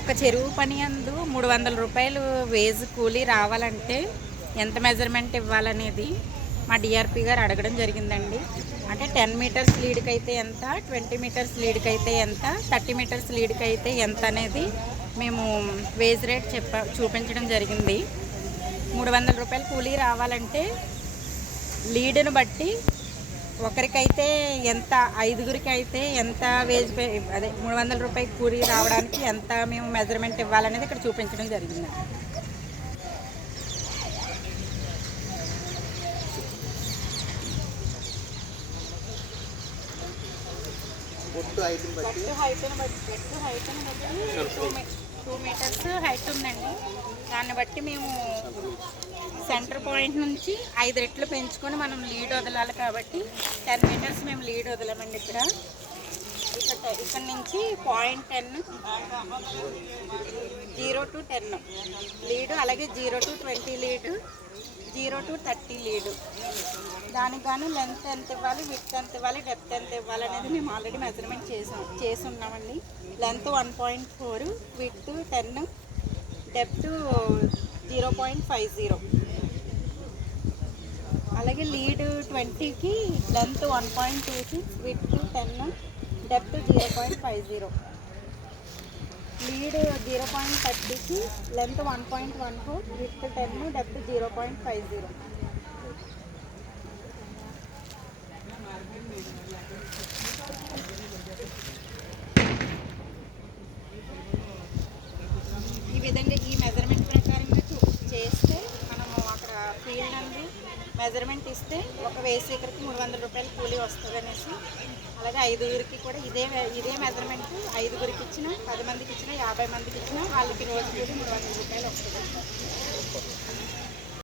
ఒక చెరువు పని అందు 300 రూపాయలు వేజ్ కూలీ రావాలంటే ఎంత మెజర్మెంట్ ఇవ్వాలనేది మా డిఆర్పి గారు అడగడం జరిగిందండి. అంటే 10 మీటర్స్ లీడ్కి అయితే ఎంత, 20 మీటర్స్ లీడ్కి అయితే ఎంత, 30 మీటర్స్ లీడ్కి అయితే ఎంత అనేది మేము వేజ్ రేట్ చూపించడం జరిగింది. 300 రూపాయలు కూలీ రావాలంటే లీడ్ను బట్టి ఒకరికైతే ఎంత, 5గురికి అయితే ఎంత వేజ్ అదే 300 రూపాయలు కూలీ రావడానికి ఎంత మేము మెజర్మెంట్ ఇవ్వాలనేది ఇక్కడ చూపించడం జరిగింది. హైట్ని బట్టి 2 మీటర్స్ హైట్ ఉందండి. దాన్ని బట్టి మేము సెంటర్ పాయింట్ నుంచి 5 రెట్లు పెంచుకొని మనం లీడ్ వదలాలి కాబట్టి 10 మీటర్స్ మేము లీడ్ వదలమండి. ఇక్కడ నుంచి 0.10 0 to 10 లీడు, అలాగే 0 to 20 లీడు, 0 to 30 లీడు. దానికి గాను లెంత్ ఎంత ఇవ్వాలి, విడ్త్ ఎంత ఇవ్వాలి, డెప్త్ ఎంత ఇవ్వాలి అనేది మేము ఆల్రెడీ మెజర్మెంట్ చేసి ఉన్నామండి. Length 1.4, width 10, depth 0.50. అలాగే లీడ్ 20కి లెంత్ 1.26, విడ్త్ 10, డెప్త్ 0.50. లీడ్ 0.30కి లెంత్ 1.14, విడ్త్ 10, డెప్త్ 0.50. ఈ విధంగా ఈ మెజర్మెంట్ ప్రకారంగా చేస్తే మనము అక్కడ ఫీల్డ్ అంది మెజర్మెంట్ ఇస్తే ఒక వేసేకరికి 300 రూపాయలు కూలీ వస్తుంది అనేసి, అలాగే 5గురికి కూడా ఇదే మెజర్మెంట్ 5గురికి ఇచ్చినా, 10 మందికి ఇచ్చినా, 50 మందికి ఇచ్చినా వాళ్ళకి రోజు కూలీ 300 రూపాయలు వస్తుంది.